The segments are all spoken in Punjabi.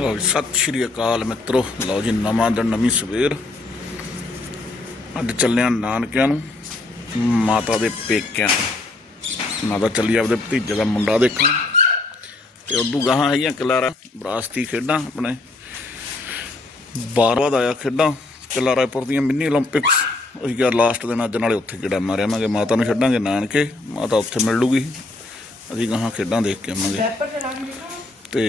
ਲੋ ਸਤਿ ਸ਼੍ਰੀ ਅਕਾਲ ਮਿੱਤਰੋ। ਲਓ ਜੀ, ਨਵਾਂ ਦਿਨ, ਨਵੀਂ ਸਵੇਰ। ਅੱਜ ਚੱਲਿਆ ਨਾਨਕਿਆਂ ਨੂੰ, ਮਾਤਾ ਦੇ ਪੇਕਿਆਂ ਮਾਤਾ ਚੱਲੀ ਆਪਦੇ ਭਤੀਜੇ ਦਾ ਮੁੰਡਾ ਦੇਖਣ। ਤੇ ਉਦੋਂ ਗਾਹਾਂ ਹੈਗੀਆਂ ਕਲਾਰਾ, ਵਿਰਾਸਤੀ ਖੇਡਾਂ ਆਪਣੇ। ਬਾਰਵਾਦ ਆਇਆ ਖੇਡਾਂ, ਕਲਾਰਾਪੁਰ ਦੀਆਂ ਮਿੰਨੀ 올림픽ਸ। ਅਸੀਂ ਗਿਆ ਲਾਸਟ ਦਿਨ, ਅੱਜ ਨਾਲੇ ਉੱਥੇ ਕਿਹੜਾ ਮਾਰਿਆਵਾਂਗੇ ਮਾਤਾ ਨੂੰ ਛੱਡਾਂਗੇ ਨਾਨਕੇ, ਮਾਤਾ ਉੱਥੇ ਮਿਲ ਲੂਗੀ। ਅਸੀਂ ਗਾਹਾਂ ਖੇਡਾਂ ਦੇਖ ਕੇ ਆਵਾਂਗੇ। ਤੇ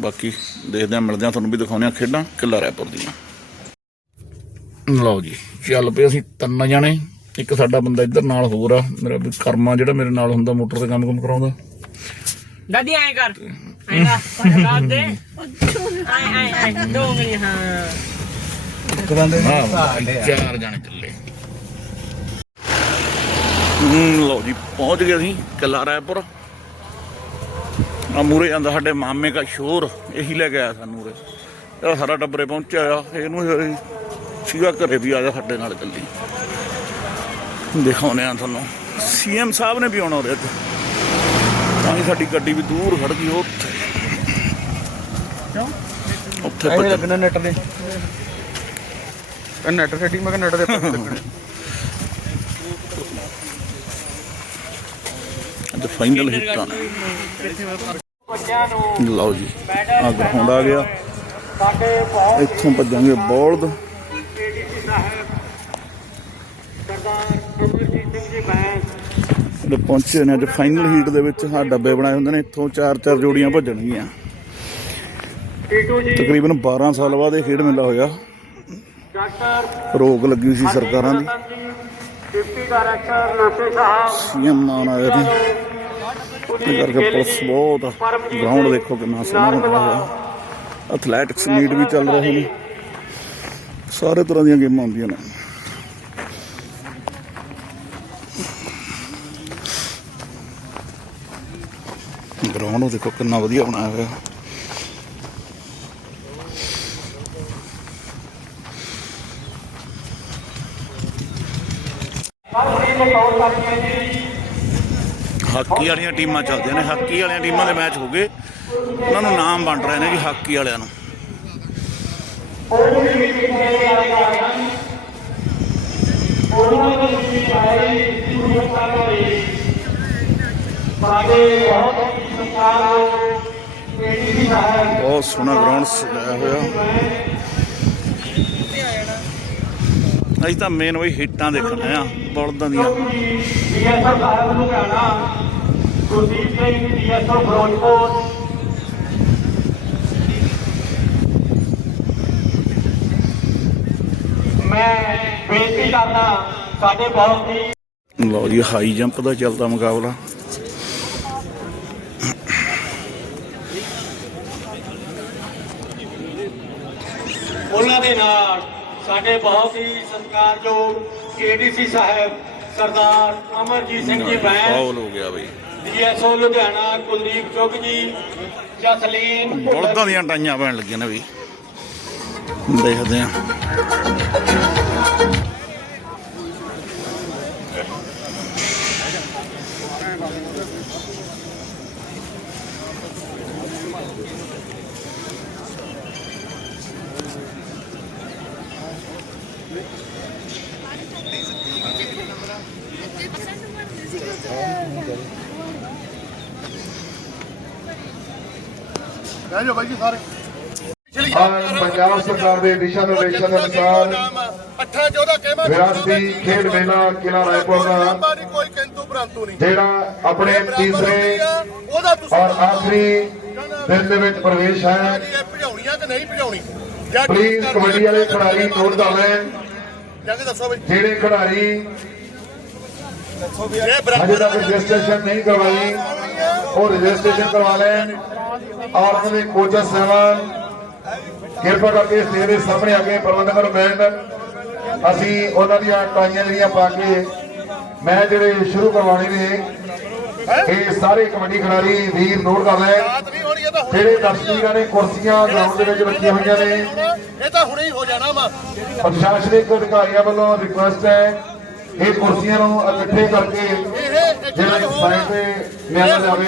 ਬਾਕੀ ਦੇਖਦੇ ਆ ਮਿਲਦੇ ਆ ਤੁਹਾਨੂੰ ਵੀ ਦਿਖਾਉਂਦੇ ਆ ਖੇਡਾਂ ਕਿੱਲਾ ਰਾਏਪੁਰ ਦੀਆਂ। ਲਓ ਜੀ ਚੱਲ ਪਏ ਅਸੀਂ ਤਿੰਨ ਜਾਣੇ ਇੱਕ ਸਾਡਾ ਬੰਦਾ ਇੱਧਰ ਨਾਲ ਹੋਰ ਆ ਮੇਰਾ ਵੀ ਕਰਮਾ ਜਿਹੜਾ ਮੇਰੇ ਨਾਲ ਹੁੰਦਾ ਮੋਟਰ ਤੇ ਕੰਮ ਕੰਮ ਕਰਾਉਂਦਾ। ਦਾਦੀ ਐਂ ਕਰ ਐਂ ਕਰ ਦੇ। ਐਂ ਐਂ ਐਂ ਉਂਗਲੀਆਂ ਹਾਂ। ਹਾਂ ਚਾਰ ਜਾਣੇ ਚੱਲੇ। ਹੂੰ ਲਓ ਜੀ ਪਹੁੰਚ ਗਏ ਅਸੀਂ ਕਿੱਲਾ ਰਾਏਪੁਰ। ਆ ਮੂਰੇ ਜਾਂਦਾ ਸਾਡੇ ਮਾਮੇ ਦਾ ਸ਼ੋਰ ਇਹੀ ਲੈ ਕੇ ਆਇਆ ਸਾਨੂੰ ਉਰੇ ਇਹ ਸਾਰਾ ਟੱਬਰੇ ਪਹੁੰਚਿਆ ਆ ਇਹਨੂੰ ਇਹ ਸੀਗਾ ਘਰੇ ਵੀ ਆ ਜਾ ਸਾਡੇ ਨਾਲ ਚੱਲੀ ਦਿਖਾਉਨੇ ਆ ਤੁਹਾਨੂੰ। ਸੀਐਮ ਸਾਹਿਬ ਨੇ ਵੀ ਆਉਣਾ ਉਰੇ ਅੱਜ ਤਾਂ ਹੀ ਸਾਡੀ ਗੱਡੀ ਵੀ ਦੂਰ ਖੜ ਗਈ ਉੱਥੇ। ਕਿਉਂ? ਉੱਥੇ ਭੱਜਣ ਲੱਗਣਾ ਨੈਟ ਦੇ। ਇਹ ਨੈਟ ਸੈਟਿੰਗ ਮੈਂ ਨੈਟ ਦੇ ਪੈਸੇ ਲੱਗਣੇ। ਅੱਜ ਫਾਈਨਲ ਹਿੱਟਾਂ ਨੂੰ ਲਓ ਜੀ ਆ ਗਰਾਊਂਡ ਆ ਗਿਆ। ਇੱਥੋਂ ਭੱਜਾਂਗੇ ਬੋਲਦ। ਜੀ ਜਿਹੜੇ ਪਹੁੰਚੇ ਨੇ ਅੱਜ ਫਾਈਨਲ ਹੀਟ ਦੇ ਵਿੱਚ। ਆ ਡੱਬੇ ਬਣਾਏ ਹੁੰਦੇ ਨੇ ਇੱਥੋਂ ਚਾਰ ਚਾਰ ਜੋੜੀਆਂ ਭੱਜਣਗੀਆਂ। ਜੀ ਤਕਰੀਬਨ 12 ਸਾਲ ਬਾਅਦ ਇਹ ਖੇਡ ਮੇਲਾ ਹੋਇਆ। ਰੋਕ ਲੱਗੀ ਸੀ ਸਰਕਾਰਾਂ ਦੀ। ਰਤਨ ਜੀ ਡਿਪਟੀ ਡਾਇਰੈਕਟਰ ਲੋਕੇ ਸਾਹਿਬ ਸੀਐਮ ਮਾਨ ਆਏ ਨੇ ਇਹ ਕਰਕੇ ਪੁਲਿਸ ਬਹੁਤ ਗਰਾਊਂਡ ਦੇਖੋ ਕਿੰਨਾ ਸੋਹਣਾ ਬਣਿਆ ਹੋਇਆ। ਐਥਲੈਟਿਕਸ ਮੀਟ ਵੀ ਚੱਲ ਰਹੇ ਨੇ। ਸਾਰੇ ਤਰ੍ਹਾਂ ਦੀਆਂ ਗੇਮਾਂ ਹੁੰਦੀਆਂ ਨੇ। ਗਰਾਊਂਡ ਦੇਖੋ ਕਿੰਨਾ ਵਧੀਆ ਬਣਾਇਆ ਹੋਇਆ। ਹਾਕੀ ਵਾਲੀਆਂ ਟੀਮਾਂ ਚੱਲਦੀਆਂ ਨੇ, ਹਾਕੀ ਵਾਲੀਆਂ ਟੀਮਾਂ ਦੇ ਮੈਚ ਹੋ ਗਏ। ਉਹਨਾਂ ਨੂੰ ਨਾਮ ਵੰਡ ਰਹੇ ਨੇ ਜੀ ਹਾਕੀ ਵਾਲਿਆਂ ਨੂੰ। ਬਹੁਤ ਸੋਹਣਾ ਗਰਾਊਂਡ ਸਜਾਇਆ ਹੋਇਆ। ਅਸੀਂ ਤਾਂ ਮੇਨ ਉਹੀ ਹਿੱਟਾਂ ਦੇਖਣ ਆ ਬਲਦਾਂ ਦੀਆਂ। ਡੀਐਸਓ ਸਾਹਿਬ ਲੁਧਿਆਣਾ ਗੁਰਦੀਪ ਸਿੰਘ ਡੀਐਸਓ ਫਿਰੋਜ਼ਪੁਰ ਮੈਂ ਬੇਨਤੀ ਕਰਦਾ ਸਾਡੇ ਬਹੁਤ ਹੀ ਲਓ ਜੀ ਹਾਈ ਜੰਪ ਦਾ ਚੱਲਦਾ ਮੁਕਾਬਲਾ। ਉਹਨਾਂ ਦੇ ਨਾਲ ਸਾਡੇ ਬਹੁਤ ਹੀ ਸਤਿਕਾਰਯੋਗ ਏਡੀਸੀ ਸਾਹਿਬ ਸਰਦਾਰ ਅਮਰਜੀਤ ਸਿੰਘ ਜੀ ਬੈਂਸ। ਫਾਉਲ ਹੋ ਗਿਆ ਬਈ। ਡੀਐਸਓ ਲੁਧਿਆਣਾ, ਕੁਲਦੀਪ ਚੁੱਗ ਜੀ, ਜਸਲੀਨ ਬਲਦਾਂ ਦੀਆਂ ਟਾਈਆਂ ਪੈਣ ਲੱਗੀਆਂ ਨੇ ਵੀ। ਦੇਖਦੇ ਆ ਪੰਜਾਬ ਸਰਕਾਰ ਦੇ ਦਿਸ਼ਾ ਨਿਰਦੇਸ਼ਾਂ ਦੇ ਅਨੁਸਾਰ 18 14 ਕਹਿਮਾ ਵਿਰਾਸਤੀ ਖੇਡ ਮੇਲਾ ਕਿਲਾ ਰਾਏਪੁਰ ਦਾ ਕੋਈ ਕਿੰਤੂ ਪ੍ਰੰਤੂ ਨਹੀਂ। ਜਿਹੜਾ ਆਪਣੇ ਤੀਸਰੇ ਉਹਦਾ ਤੁਸੀਂ ਔਰ ਆਖਰੀ ਦਿਨ ਦੇ ਵਿੱਚ ਪ੍ਰਵੇਸ਼ ਹੈ। ਇਹ ਭਜਾਉਣੀਆਂ ਕਿ ਨਹੀਂ ਭਜਾਉਣੀ? ਪਲੀਜ਼ ਕਬੱਡੀ ਵਾਲੇ ਖਿਡਾਰੀ ਨੋਟ ਕਰ ਲੈਣ ਜਿਹੜੇ ਖਿਡਾਰੀ ਅਜੇ ਤੱਕ ਰਜਿਸਟ੍ਰੇਸ਼ਨ ਨਹੀਂ ਕਰਵਾਈ ਉਹ ਰਜਿਸਟ੍ਰੇਸ਼ਨ ਕਰਵਾ ਲੈਣ। ਔਰ ਉਹਨਾਂ ਦੇ ਕੋਚਰ ਸਾਹਿਬਾਨ ਕਿਰਪਾ ਕਰਕੇ ਸਟੇਜ ਦੇ ਸਾਹਮਣੇ ਆ ਕੇ ਪ੍ਰਬੰਧਕ ਨੂੰ ਮਿਲਣ ਅਸੀਂ ਉਹਨਾਂ ਦੀਆਂ ਟਾਈਆਂ ਜਿਹੜੀਆਂ ਪਾ ਕੇ ਮੈਂ ਜਿਹੜੇ ਸ਼ੁਰੂ ਕਰਵਾਉਣੇ ਨੇ ਇਹ ਸਾਰੇ ਕਬੱਡੀ ਖਿਡਾਰੀ ਵੀਰ ਨੋਟ ਕਰ ਹੁਣੇ ਜਿਹੜੇ ਦਰਸ਼ਕਾਂ ਨੇ ਕੁਰਸੀਆਂ ਗਰਾਊਂਡ ਦੇ ਵਿੱਚ ਰੱਖੀਆਂ ਹੋਈਆਂ ਨੇ। ਇਹ ਤਾਂ ਹੁਣੇ ਹੀ ਹੋ ਜਾਣਾ ਵਾ। ਪ੍ਰਸ਼ਾਸਨਿਕ ਅਧਿਕਾਰੀਆਂ ਵੱਲੋਂ ਰਿਕੁਐਸਟ ਹੈ ਇਹ ਕੁਰਸੀਆਂ ਨੂੰ ਇਕੱਠੇ ਕਰਕੇ ਇਹ ਜਿਹੜਾ ਸਾਈਡ ਤੇ ਇਹ ਲਿਆਂਦਾ ਜਾਵੇ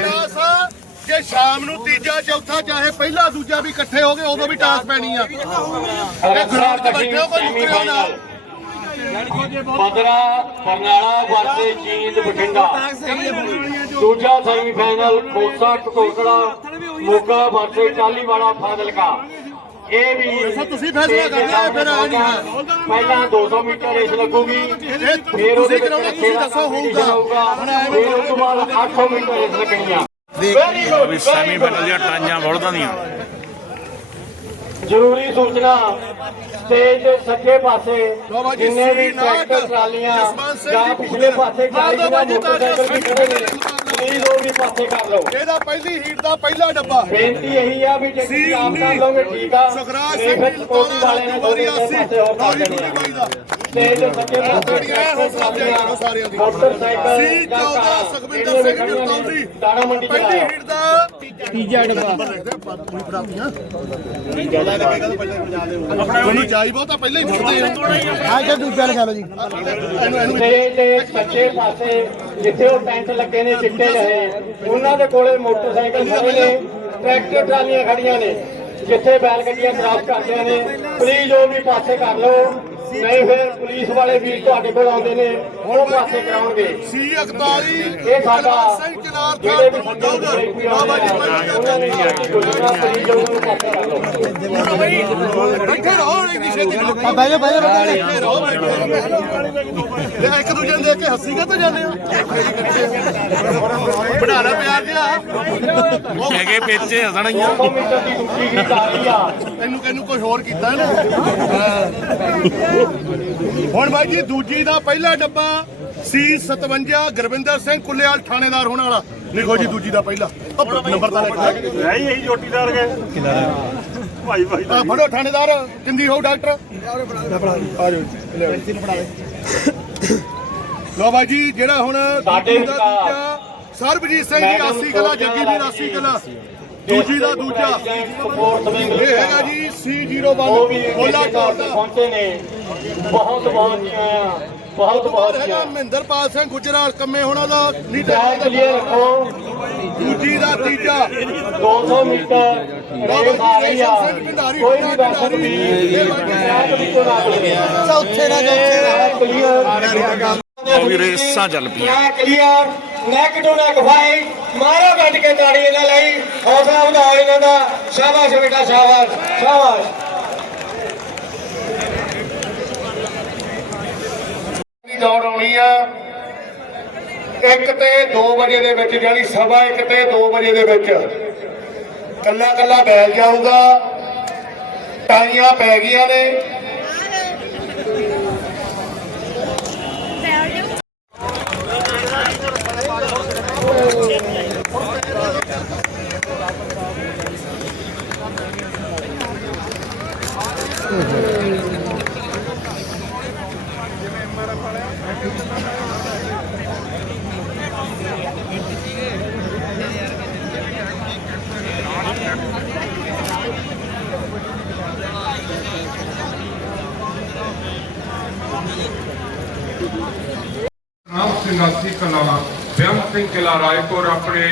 ਕਿ ਸ਼ਾਮ ਨੂੰ ਤੀਜਾ ਚੌਥਾ ਚਾਹੇ ਪਹਿਲਾ ਦੂਜਾ ਵੀ ਇਕੱਠੇ ਹੋ ਗਏ ਉਦੋਂ ਵੀ ਟਾਸ ਪੈਣੀ ਆ। ਰੱਖਾ ਗਰਾਊਂਡ 'ਚ ਬੈਠੇ ਹੋ, ਕੋਈ ਮੁੱਕਰਿਓ ਨਾ। ਪਦਰਾ ਬਰਨਾਲਾ ਵਰਸੇ ਜੀਂਦ ਬਠਿੰਡਾ। ਦੂਜਾ ਸੈਮੀਫਾਈਨਲ ਖੋਸਾ ਕਟੋਕੜਾ ਮੋਗਾ ਵਰਸੇ ਚਾਲੀ ਵਾਲਾ ਫਾਜ਼ਿਲਕਾ। ਇਹ ਵੀ ਦੱਸੋ ਤੁਸੀਂ ਫੈਸਲਾ ਕਰਨਾ ਹੈ, ਫਿਰ ਇਹ ਨਹੀਂ ਹੈ। ਪਹਿਲਾਂ 200 ਮੀਟਰ ਰੇਸ ਲੱਗੂਗੀ ਫਿਰ ਉਹਦੇ ਕਰਾਉਣਾ, ਤੁਸੀਂ ਦੱਸੋ ਹੋਊਗਾ। ਫਿਰ ਉਸ ਤੋਂ ਬਾਅਦ 800 ਮੀਟਰ ਰੇਸ ਲੱਗਣੀਆਂ। ਵੈਰੀ ਗੁੱਡ ਵੀ ਸੈਮੀ ਫਾਈਨਲ ਦੀਆਂ ਟਾਈਆਂ ਬੋਲਦਾਂ ਦੀਆਂ ਜ਼ਰੂਰੀ ਸੂਚਨਾ ਸਟੇਜ ਦੇ ਸੱਜੇ ਪਾਸੇ ਜਿੰਨੇ ਵੀ ਟਰੈਕਟਰ ਟਰਾਲੀਆਂ ਜਾਂ ਪਿਛਲੇ ਪਾਸੇ ਗਾੜੀ ਦਾ ਮੋਟਰਸਾਈਕਲ ਵੀ ਖੜੇ ਨੇ। ਪਲੀਜ਼ ਉਹ ਵੀ ਪਾਸੇ ਕਰ ਲਓ। ਇਹਦਾ ਪਹਿਲੀ ਹੀਟ ਦਾ ਪਹਿਲਾ ਡੱਬਾ। ਬੇਨਤੀ ਇਹੀ ਆ ਵੀ ਜੇ ਤੁਸੀਂ ਆਪ ਕਰ ਲਓਗੇ ਠੀਕ ਆ। ਸੁਖਰਾਜ ਸਿੰਘ ਵਾਲੇ ਨੇ ਤਿੰਨ ਪਾਸੇ ਹੋਰ ਕਰ ਦੇਣੇ ਆ। ਬਾਈ ਦਾ। ਸਟੇਜ ਦੇ ਸੱਜੇ ਪਾਸੇ ਮੋਟਰਸਾਈਕਲ ਸੀ 14 ਸੁਖਵਿੰਦਰ ਸਿੰਘ ਜਗਤੌਲੀ ਦਾਣਾ ਮੰਡੀ ਚ ਪਹਿਲੀ ਲਾਇਆ। ਹੀਟ ਦਾ ਤੀਜਾ ਡੱਬਾ ਪੂਰੀ ਪ੍ਰਾਪਤੀਆਂ ਮੈਨੂੰ ਚਾਹੀਦਾ ਤਾਂ ਪਹਿਲਾਂ ਹੀ ਫੜਦੇ ਆ ਆ ਦੂਜਾ ਲਿਖਾ ਲਓ ਜੀ ਇਹਨੂੰ ਇਹਨੂੰ ਸਟੇਜ ਦੇ ਸੱਜੇ ਪਾਸੇ ਜਿੱਥੇ ਉਹ ਟੈਂਟ ਲੱਗੇ ਨੇ ਚਿੱਟੇ ਰਹੇ ਉਹਨਾਂ ਦੇ ਕੋਲੇ ਮੋਟਰਸਾਈਕਲ ਖੜੇ ਨੇ ਟਰੈਕਟਰ ਟਰਾਲੀਆਂ ਖੜੀਆਂ ਨੇ ਜਿੱਥੇ ਬੈਲ ਗੱਡੀਆਂ ਕ੍ਰਾਸ ਕਰਦੀਆਂ ਨੇ ਪਲੀਜ਼ ਉਹ ਵੀ ਪਾਸੇ ਕਰ ਲਓ ਨਹੀਂ ਫਿਰ ਪੁਲਿਸ ਵਾਲੇ ਵੀ ਤੁਹਾਡੇ ਕੋਲ ਆਉਂਦੇ ਨੇ ਉਹ ਪਾਸੇ ਕਰਾਉਣਗੇ। ਸੀ 41 ਇਹ ਸਾਡਾ ਚਨਾਰ ਜਿਹੜੇ ਵੀ ਤੋਂ ਸੰਗਤ ਦੌੜ ਬਾਬਾ ਜੀ ਉਹਨਾਂ ਨੇ ਪਲੀਜ਼ ਉਹਨੂੰ ਪਾਸੇ ਕਰ ਲਓ। ਬੈਠੇ ਰਹੋ ਨਹੀਂ ਦੀ ਛੇਤੀ ਬੈਠੇ ਰਹੋ ਲੈ ਇੱਕ ਦੂਜੇ ਨੂੰ ਦੇਖ ਕੇ ਹੱਸੀ ਕਾ ਜਾਂਦੇ ਆ ਬਣਾਣਾ ਪਿਆਰ ਜਿਹਾ। ਹੈਗੇ ਪੇਚੇ ਹਸਣੀਆਂ 200 ਮੀਟਰ ਦੀ ਦੂਜੀ ਗੀਤ ਆ। ਤੈਨੂੰ ਕਿਹਨੂੰ ਕੁਝ ਹੋਰ ਕੀਤਾ ਨਾ? ਹੁਣ ਬਾਈ ਜੀ ਦੂਜੀ ਦਾ ਪਹਿਲਾ ਡੱਬਾ ਸੀ 57 ਗੁਰਵਿੰਦਰ ਸਿੰਘ ਕੁੱਲੇਵਾਲ ਥਾਣੇਦਾਰ ਹੋਣ ਵਾਲਾ। ਲਿਖੋ ਜੀ ਦੂਜੀ ਦਾ ਪਹਿਲਾ। ਉਹ ਨੰਬਰ ਤਾਂ ਲਿਖ ਹੈ ਹੀ ਇਹੀ ਜੋਟੀਦਾਰ ਗਏ ਭਾਈ ਭਾਈ ਆ ਫੜੋ ਥਾਣੇਦਾਰ ਕਿੰਦੀ ਹੋਊ ਡਾਕਟਰ? ਆ ਜਾਓ ਲੋ ਬਾਈ ਜੀ ਜਿਹੜਾ ਹੁਣ ਸਾਡੇ ਦੂਜੀ ਦਾ ਵਿਚਕਾਰ ਦੂਜਾ ਸਰਬਜੀਤ ਸਿੰਘ ਜੀ ਆਸੀ ਕਲਾ ਜੱਗੀ ਵੀਰ ਆਸੀ ਕਲਾ। ਦੂਜੀ ਦਾ ਦੂਜਾ। ਸਪੋਰਟ ਵਿੰਗ ਇਹ ਹੈਗਾ ਜੀ C01 ਉਹ ਵੀ ਬੋਲਾ ਮੇਲੇ ਤੌਰ ਚੌੜ ਤੇ ਦਾ ਪਹੁੰਚੇ ਨੇ। ਬਹੁਤ ਬਹੁਤ ਜੀ ਆਇਆਂ ਬਹੁਤ ਬਹੁਤ ਹੈਗਾ ਆਇਆਂ ਮਹਿੰਦਰਪਾਲ ਸਿੰਘ ਗੁਜਰਾਲ ਕੰਮੇ ਹੋਣਾ ਦਾ ਲੀਡਰ। ਕਲੀਅਰ ਰੱਖੋ। ਦੂਜੀ ਦਾ ਤੀਜਾ। 200 ਮੀਟਰ। ਰੇਸ ਆ ਰਹੀ ਆ ਕੋਈ ਵੀ ਦਰਸ਼ਕ ਵੀ ਬੈਗ ਵਿੱਚੋਂ ਨਾ ਨਿਕਲੇ ਚੌਥੇ ਦਾ ਚੌਥੇ ਦਾ। ਕਲੀਅਰ ਉਹ ਵੀ ਰੇਸਾਂ ਚੱਲ ਪਈਆਂ। Clear neck to neck fight ਮਾਰੋ ਗੱਡ ਕੇ ਤਾੜੀ ਇਹਨਾਂ ਲਈ। ਹੌਸਲਾ ਵਧਾਓ ਇਹਨਾਂ ਦਾ। ਸ਼ਾਬਾਸ਼ ਬੇਟਾ, ਸ਼ਾਬਾਸ਼ ਸ਼ਾਬਾਸ਼। ਦੀ ਦੌੜ ਆਉਣੀ ਆ। 1 ਤੇ 2 ਵਜੇ ਦੇ ਵਿੱਚ, ਯਾਨੀ ਸਵਾ 1 ਤੇ 2 ਵਜੇ ਦੇ ਵਿੱਚ ਕੱਲਾ ਕੱਲਾ ਬੈਲ ਜਾਊਗਾ। ਟਾਈਆਂ ਪੈ ਗਈਆਂ ਨੇ। ਰਾਮ ਸਿੰਘਾਸੀ ਕਲਾ ਬਿਆਮ ਸਿੰਘ ਕਿਲਾ ਰਾਏਪੁਰ ਆਪਣੇ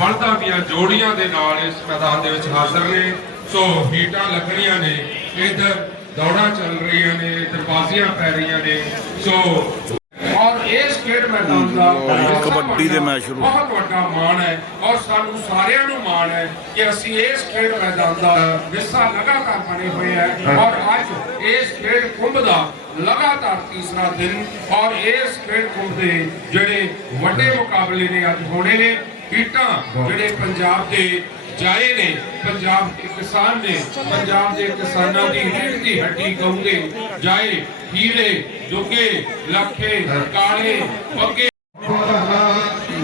ਬਲਦਾਂ ਦੀਆਂ ਜੋੜੀਆਂ ਦੇ ਨਾਲ ਇਸ ਮੈਦਾਨ ਦੇ ਵਿੱਚ ਹਾਜ਼ਰ ਨੇ। ਸੋ ਹੀਟਾਂ ਲੱਗਣੀਆਂ ਨੇ, ਇੱਧਰ ਦੌੜਾਂ ਚੱਲ ਰਹੀਆਂ ਨੇ, ਦਰਵਾਜ਼ੀਆਂ ਪੈ ਰਹੀਆਂ ਨੇ। ਸੋ ਮੈਦਾਨ ਦਾ ਕਬੱਡੀ ਦੇ ਮੈਚ ਸ਼ੁਰੂ। ਬਹੁਤ ਵੱਡਾ ਮਾਣ ਹੈ ਔਰ ਸਾਨੂੰ ਸਾਰਿਆਂ ਨੂੰ ਮਾਣ ਹੈ ਕਿ ਅਸੀਂ ਇਸ ਖੇਡ ਮੈਦਾਨ ਦਾ ਹਿੱਸਾ ਲਗਾਤਾਰ ਬਣੇ ਹੋਏ ਹੈ ਔਰ ਅੱਜ ਇਸ ਖੇਡ ਕੁੰਭ ਦਾ ਲਗਾਤਾਰ ਤੀਸਰਾ ਦਿਨ ਔਰ ਇਸ ਖੇਡ ਕੁੰਭ ਦੇ ਜਿਹੜੇ ਵੱਡੇ ਮੁਕਾਬਲੇ ਨੇ ਅੱਜ ਹੋਣੇ ਨੇ ਹੀਟਾਂ ਜਿਹੜੇ ਪੰਜਾਬ ਦੇ ਜਾਏ ਨੇ ਪੰਜਾਬ ਦੇ ਕਿਸਾਨ ਨੇ ਪੰਜਾਬ ਦੇ ਕਿਸਾਨਾਂ ਦੀ ਰੀੜ ਦੀ ਹੱਡੀ ਕਹੂੰਗੇ। ਜਾਏ ਹੀਰੇ ਜੋਗੇ ਲੱਖੇ ਕਾਲੇ ਪੱਕੇ।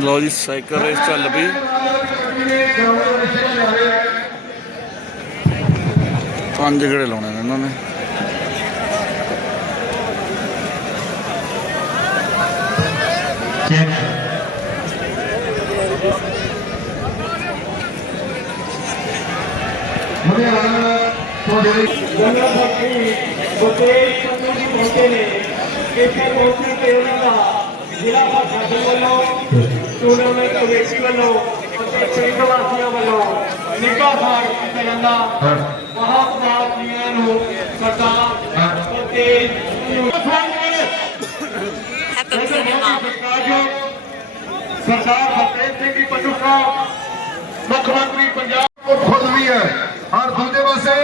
ਲਓ ਜੀ ਸਾਈਕਲ ਰੇਸ ਚੱਲ ਪਈ। ਪੰਜ ਗੇੜੇ ਲਾਉਣੇ ਨੇ ਇਹਨਾਂ ਨੇ। ਜਨਰਲ ਸੈਕਟਰੀ ਬਤੇਜ ਸੰਧੂ ਜੀ ਪਹੁੰਚੇ ਨੇ ਇੱਥੇ ਪਹੁੰਚਣ ਤੇ ਉਹਨਾਂ ਦਾ ਜ਼ਿਲ੍ਹਾ ਪ੍ਰਸ਼ਾਸਨ ਵੱਲੋਂ ਟੂਰਨਾਮੈਂਟ ਕਮੇਟੀ ਵੱਲੋਂ ਅਤੇ ਪਿੰਡ ਵਾਸੀਆਂ ਵੱਲੋਂ ਨਿੱਘਾ ਸਾਗ ਕੀਤਾ ਜਾਂਦਾ ਬਹੁਤ ਜੀਆਂ ਨੂੰ ਸਰਦਾਰ ਅਤੇ ਸਰਦਾਰ ਹਰਦੇਵ ਸਿੰਘ ਜੀ ਪੰਨੂ ਸਾਹਿਬ ਮੁੱਖ ਮੰਤਰੀ ਪੰਜਾਬ ਉਹ ਖੁਦ ਵੀ ਹੈ। ਔਰ ਦੂਜੇ ਪਾਸੇ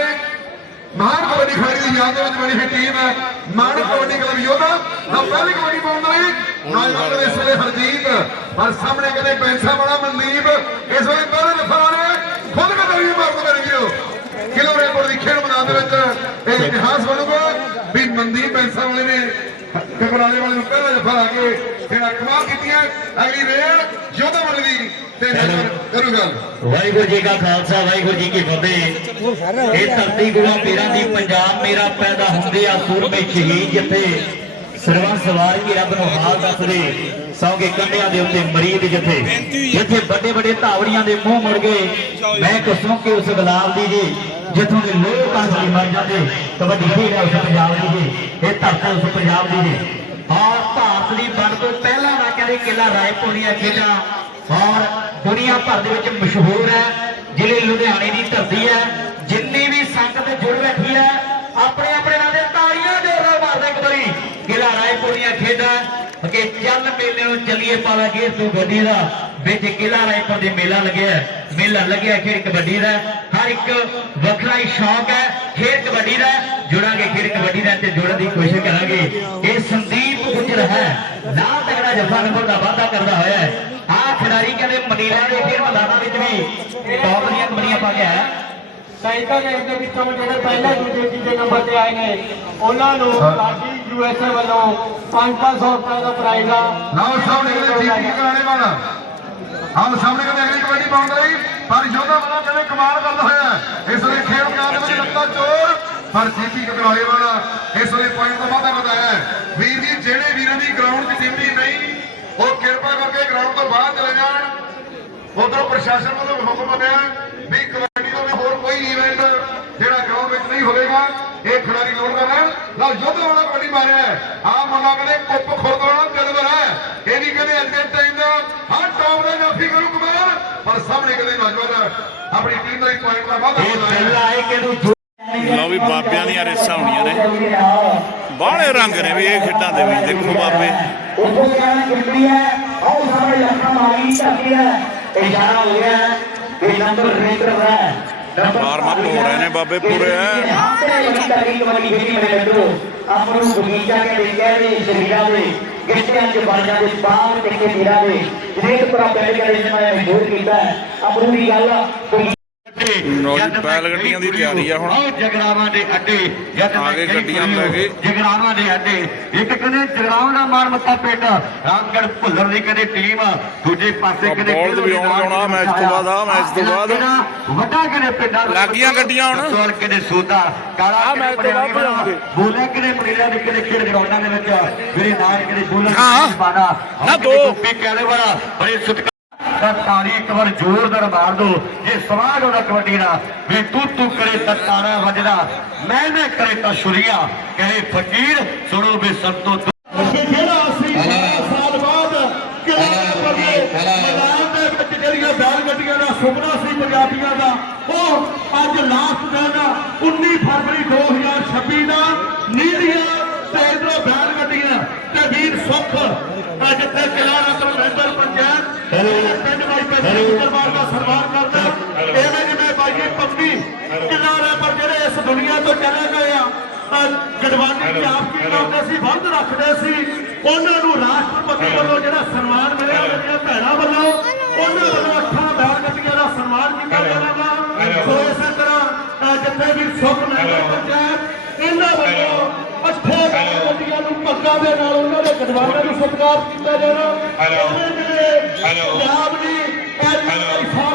ਮਹਾਨ ਕਬੱਡੀ ਖਿਡਾਰੀ ਦੀ ਯਾਦ ਦੇ ਵਿੱਚ ਬਣੀ ਹੋਈ ਟੀਮ ਹੈ। ਮਾਨ ਕਬੱਡੀ ਕਲੱਬ ਯੋਧਾ ਦਾ ਪਹਿਲੀ ਕਬੱਡੀ ਪਾਉਣ ਲਈ ਨੌਜਵਾਨ ਇਸ ਵੇਲੇ ਹਰਜੀਤ। ਔਰ ਸਾਹਮਣੇ ਕਹਿੰਦੇ ਪੈਂਸਾ ਵਾਲਾ ਮਨਦੀਪ। ਇਸ ਵੇਲੇ ਪਹਿਲੇ ਨਫਰ ਆ ਖੁਦ ਕਬੱਡੀ ਮਾਰਦੇ ਮੇਰੇ ਵੀਰੋ ਕਿਲੋ ਰੇਕੋਰਡ ਦੀ ਖੇਡ ਮੈਦਾਨ ਦੇ ਵਿੱਚ ਇਹ ਇਤਿਹਾਸ ਬਣੂਗਾ ਵੀ ਮਨਦੀਪ ਪੈਂਸਾ ਵਾਲੇ ਨੇ ਕਕਰਾਲੇ ਵਾਲੇ ਨੂੰ ਪਹਿਲਾ ਜਫਾ ਲਾ ਕੇ ਜਿਹੜਾ ਕਮਾਲ ਕੀਤੀਆਂ। ਅਗਲੀ ਰੇਡ ਯੋਧਾ ਵਾਲੇ ਦੀ ਵਾਹਿਗੁਰੂ ਜੀ ਕਾ ਖਾਲਸਾ, ਵਾਹਿਗੁਰੂ ਜੀ ਕੀ ਫਤਿਹ। ਇਹ ਧਰਤੀ ਗੁਰਾਂ ਪੀਰਾਂ ਦੀ ਪੰਜਾਬ ਮੇਰਾ ਪੈਦਾ ਹੁੰਦੇ ਆ ਸੂਰਮੇ ਸ਼ਹੀਦ ਜਿੱਥੇ ਸਰਵਨ ਸਵਾਰ ਕੀ ਰੱਬ ਨੂੰ ਹਾਲ ਦੱਸਦੇ। ਸੌਗੇ ਕੰਡਿਆਂ ਦੇ ਉੱਤੇ ਮਰੀਦ ਜਿੱਥੇ। ਜਿੱਥੇ ਵੱਡੇ ਵੱਡੇ ਧਾਵੜੀਆਂ ਦੇ ਮੂੰਹ ਮੁੜ ਗਏ। ਮੈਂ ਕਸਮ ਕਿ ਉਸ ਗੁਲਾਬ ਦੀ ਜੀ, ਜਿੱਥੋਂ ਦੇ ਲੋਕ ਆਂਸਲੀ ਮਰ ਜਾਂਦੇ। ਕਬੱਡੀ ਖੇਡ ਉਸ ਪੰਜਾਬ ਦੀ ਜੀ, ਇਹ ਧਰਤੀ ਉਸ ਪੰਜਾਬ ਦੀ ਜੀ। ਆ ਭਾਰਤ ਦੀ ਵੰਡ ਤੋਂ ਪਹਿਲਾਂ ਨਾ ਕਹਿੰਦੇ ਕਿਲਾ ਰਾਏਪੁਰ ਖੇਡਾਂ ਔਰ ਦੁਨੀਆ ਭਰ ਦੇ ਵਿੱਚ ਮਸ਼ਹੂਰ ਹੈ ਜ਼ਿਲ੍ਹੇ ਲੁਧਿਆਣੇ ਦੀ ਧਰਤੀ ਹੈ, ਜਿੰਨੀ ਵੀ ਸੰਗਤ ਜੁੜ ਬੈਠੀ ਹੈ, ਆਪਣੇ ਆਪਣੇ ਨਾਂ ਦੇ ਤਾੜੀਆਂ ਜੋਰ ਨਾਲ ਮਾਰਦੇ ਇੱਕ ਵਾਰੀ। ਜ਼ਿਲ੍ਹਾ ਰਾਏਪੁਰ ਦੀਆਂ ਖੇਡਾਂ ਅਗੇ ਚੱਲ ਮੇਲੇ ਨੂੰ ਚੱਲੀਏ ਪਾਲਾ ਗੇਰ ਤੋਂ ਗੱਡੀ ਦਾ। ਵਿੱਚ ਕਿਲਾ ਰਾਏਪੁਰ ਦੇ ਮੇਲਾ ਲੱਗਿਆ ਮੇਲਾ ਲੱਗਿਆ ਖੇਡ ਕਬੱਡੀ ਦਾ। ਹਰ ਇੱਕ ਵੱਖਰਾ ਹੀ ਸ਼ੌਕ ਹੈ, ਖੇਡ ਕਬੱਡੀ ਦਾ। ਜੁੜਾਂਗੇ ਖੇਡ ਕਬੱਡੀ ਦਾ ਤੇ ਜੁੜਨ ਦੀ ਕੋਸ਼ਿਸ਼ ਕਰਾਂਗੇ। ਇਹ ਸੰਦੀਪ ਗੁੱਜਰ ਹੈ, ਨਾ ਤਗੜਾ ਜੱਫਾ ਨੰਬਰ ਦਾ ਵਾਅਦਾ ਕਰਦਾ ਹੋਇਆ ਹੈ। ਆਹ ਖਿਡਾਰੀ ਕਹਿੰਦੇ ਮਨੀਲਾ ਦੇ ਖੇਡ ਮੈਦਾਨਾਂ ਵਿੱਚ ਵੀ ਟੌਪ ਦੀਆਂ ਕਬੱਡੀਆਂ ਪਾ ਗਿਆ ਹੈ ਸਾਈਕਲ ਰੇਸ ਦੇ ਵਿੱਚੋਂ ਜਿਹੜੇ ਪਹਿਲੇ ਦੂਜੇ ਤੀਜੇ ਨੰਬਰ ਤੇ ਆਏ ਨੇ ਉਹਨਾਂ ਨੂੰ ਸਾਡੀ ਯੂਐਸਏ ਵੱਲੋਂ 5-500 ਰੁਪਏ ਦਾ ਪ੍ਰਾਈਜ਼ ਆ। ਲਓ ਸਾਹਮਣੇ ਕਹਿੰਦੇ ਜੀਪੀ ਕਰਾਣੇ ਵਾਲਾ। ਆਹ ਸਾਹਮਣੇ ਕਹਿੰਦੇ ਅਗਲੀ ਕਬੱਡੀ ਪਾਉਣ ਲਈ ਪਰ ਯੋਧਾ ਵਾਲਾ ਕਹਿੰਦੇ ਕਮਾਲ ਕਰਦਾ ਹੋਇਆ। ਇਸ ਵੇਲੇ ਖੇਡ ਮੈਦਾਨ ਵਿੱਚ ਲੱਗਾ ਚੋਰ ਪਰ ਜੀਪੀ ਕਰਾਣੇ ਵਾਲਾ ਇਸ ਵੇਲੇ ਪੁਆਇੰਟ ਤੋਂ ਵਾਧਾ ਵਧਾਇਆ ਹੈ। ਵੀਰ ਜੀ ਜਿਹੜੇ ਵੀਰਾਂ ਦੀ ਗਰਾਊਂਡ 'ਚ ਡਿਊਟੀ ਨਹੀਂ ਉਹ ਕਿਰਪਾ ਕਰਕੇ ਗਰਾਊਂਡ ਤੋਂ ਬਾਹਰ ਚਲੇ ਜਾਣ। ਉਧਰੋਂ ਪ੍ਰਸ਼ਾਸਨ ਵੱਲੋਂ ਹੁਕਮ ਬਣਿਆ ਵੀ ਕਬੱਡੀ ਤੋਂ ਵੀ ਹੋਰ ਕੋਈ ਇਵੈਂਟ ਜਿਹੜਾ ਗਰਾਊਂਡ ਵਿੱਚ ਨਹੀਂ ਹੋਵੇਗਾ ਇਹ ਖਿਡਾਰੀ ਨੋਟ ਕਰ ਲੈਣ ਲਓ ਯੋਧਾ ਵਾਲਾ ਕਬੱਡੀ ਮਾਰਿਆ ਹੈ। ਆਹ ਮੁੰਡਾ ਕਹਿੰਦੇ ਕੁੱਪ ਖੁਰਦ ਵਾਲਾ ਜਲਦਰ ਹੈ। ਇਹ ਵੀ ਕਹਿੰਦੇ ਅੱਗੇ ਟਾਈਮ ਦਾ ਹਰ ਟੌਪ ਦਾ ਜਾਫੀ ਕਰੂ ਕਮਾਲ ਪਰ ਸਾਹਮਣੇ ਕਹਿੰਦੇ ਨੌਜਵਾਨ ਆਪਣੀ ਟੀਮ ਦਾ ਇੱਕ ਪੁਆਇੰਟ ਦਾ ਵਾਧਾ ਇਹ ਹੋ। ਰਿਹਾ ਪਹਿਲਾ ਹੈ ਕਿ ਨੂੰ ਲਓ ਵੀ ਬਾਬਿਆਂ ਦੀਆਂ ਰੇਸਾਂ ਹੋਣੀਆਂ ਨੇ। ਬਾਹਲੇ ਰੰਗ ਨੇ ਵੀ ਇਹ ਖੇਡਾਂ ਦੇ ਵੀ ਦੇਖੋ ਬਾਬੇ। ਉੱਥੋਂ ਕਹਿਣਾ ਕਿੰਨੀ ਹੈ ਆਓ ਸਾਹਮਣੇ ਲੱਖਾਂ ਮਾਰੀ ਧਰਤੀ ਹੈ ਇਸ਼ਾਰਾ ਹੋ ਗਿਆ ਹੈ ਕਿ ਨੰਬਰ ਰੇਟ ਰਹਾ ਹੈ ਅਪ ਹੋ ਰਹੇ ਨੇ ਬਾਬੇ ਪੂਰੇ ਐ ਆਪਣੂ ਬਗੀਚਾ ਕੇ ਦੇਖਿਆ ਦੇ ਸ਼ਰੀਰਾਂ ਦੇ ਗਿੱਟਿਆਂ ਚ ਬਣ ਜਾਂਦੇ ਬਾਹਰ ਟਿੱਕੇ ਵੀਰਾਂ ਦੇ ਰੇਤ ਪਰ ਬੈਠ ਕੇ ਇਸ ਮੈਂ ਮਸ਼ਹੂਰ ਕੀਤਾ ਹੈ ਆਪਣੂ ਦੀ ਗੱਲ ਲਓ ਜੀ, ਬੈਲ ਗੱਡੀਆਂ ਦੀ ਤਿਆਰੀ ਆ ਹੁਣ। ਜਗਰਾਵਾਂ ਦੇ ਅੱਡੇ ਜਦ ਆ ਗਏ ਗੱਡੀਆਂ ਲੈ ਕੇ। ਜਗਰਾਵਾਂ ਦੇ ਅੱਡੇ ਇੱਕ ਕਹਿੰਦੇ ਜਗਰਾਵਾਂ ਦਾ ਮਾਰ ਮੱਤਾ ਪਿੰਡ ਰਾਮਗੜ ਭੁੱਲਰ ਦੀ ਕਹਿੰਦੇ ਟੀਮ ਦੂਜੇ ਪਾਸੇ ਆ ਕਹਿੰਦੇ ਬੋਲਦ ਵੀ ਆਉਣ ਜਾਣਾ ਮੈਚ ਤੋਂ ਬਾਅਦ ਆ, ਮੈਚ ਤੋਂ ਬਾਅਦ। ਵੱਡਾ ਕਹਿੰਦੇ ਪਿੰਡਾਂ ਦਾ ਲੱਗ ਗਈਆਂ ਗੱਡੀਆਂ ਹੁਣ। ਸੋਲ ਕਹਿੰਦੇ ਸੋਦਾ ਕਾਲਾ ਆ ਮੈਚ ਤੋਂ ਬਾਅਦ ਭਜਾਉਣਗੇ। ਬੋਲੇ ਕਹਿੰਦੇ ਮਰੀਲਾ ਦੇ ਕਹਿੰਦੇ ਖੇਡ ਗਰਾਊਂਡਾਂ ਦੇ ਵਿੱਚ ਮੇਰੇ ਨਾਲ ਕਹਿੰਦੇ ਬੋਲੇ ਹਾਂ। ਪਾਣਾ ਨਾ ਦੋ। ਕਹਿੰਦੇ ਵਾਲਾ ਬੜੇ ਸਤਿਕਾਰ ਤਾਂ ਤਾੜੀ ਇੱਕ ਵਾਰ ਜ਼ੋਰਦਾਰ ਮਾਰ ਦੋ। ਜੇ ਸਵਾਦ ਉਹਦਾ ਕਬੱਡੀ ਦਾ ਵੀ ਤੂੰ ਤੂੰ ਕਰੇ ਤਾਂ ਤਾੜਾ ਵੱਜਦਾ। ਮੈਂ ਮੈਂ ਕਰੇ ਤਾਂ ਸ਼ੁਰੀਆ ਕਹੇ ਫਕੀਰ ਸੁਣੋ ਵੀ ਸੰਤੋ ਜਿਹੜਾ ਅਸੀਂ ਸਾਲ ਬਾਅਦ ਕਿਹੜਾ ਕਰੀਏ ਮੈਦਾਨ ਦੇ ਵਿੱਚ ਜਿਹੜੀਆਂ ਬੈਲ ਗੱਡੀਆਂ ਦਾ ਸੁਪਨਾ ਸੀ ਪੰਜਾਬੀਆਂ ਦਾ ਉਹ ਅੱਜ ਲਾਸਟ ਦਿਨ 19 ਫਰਵਰੀ 2026 ਦਾ ਨੀਲੀਆਂ ਤੇ ਇਧਰੋਂ ਬੈਲ ਗੱਡੀਆਂ ਤੇ ਵੀਰ ਸੁੱਖ ਅੱਜ ਤੇ ਕਿਲਾ ਰਤਨ ਮੈਂਬਰ ਪੰਚਾਇਤ ਪਿੰਡ ਵਾਈ ਪਿੰਡ ਦਰਬਾਰ ਦਾ ਸਨਮਾਨ ਕਰਦਾ ਐਵੇਂ ਜਿਵੇਂ ਬਾਈ ਪੰਮੀ ਕਿਲਾ ਪਰ ਜਿਹੜੇ ਇਸ ਦੁਨੀਆ ਤੋਂ ਚਲੇ ਗਏ ਆ ਅਹ ਗੜਵਾਨੀ ਦੀ ਆਪ ਕੀ ਕਰਦੇ ਸੀ ਵੰਦ ਰੱਖਦੇ ਸੀ। ਉਹਨਾਂ ਨੂੰ ਰਾਸ਼ਟਰਪਤੀ ਵੱਲੋਂ ਜਿਹੜਾ ਸਨਮਾਨ ਮਿਲਿਆ ਜਿਹੜੀਆਂ ਭੈਣਾਂ ਵੱਲੋਂ ਉਹਨਾਂ ਵੱਲੋਂ ਅੱਠਾਂ ਬੈਠ ਗੱਡੀਆਂ ਦਾ ਸਨਮਾਨ ਕੀਤਾ ਜਾਵੇਗਾ। ਸੋ ਇਸੇ ਤਰ੍ਹਾਂ ਜਿੱਥੇ ਵੀ ਸੁਖ ਨਗਰ ਪੰਚਾਇਤ ਇਹਨਾਂ ਵੱਲੋਂ ਬੈਠ ਗੱਡੀਆਂ ਨੂੰ ਪੱਗਾਂ ਦੇ ਨਾਲ ਉਹਨਾਂ ਦੇ ਗੜਵਾਨਾਂ ਨੂੰ ਸਤਿਕਾਰ ਕੀਤਾ ਜਾਣਾ। ਹੈਲੋ ਹੈਲੋ ਪੰਜਾਬ ਦੀ ਐਜੂਕੇਸ਼ਨ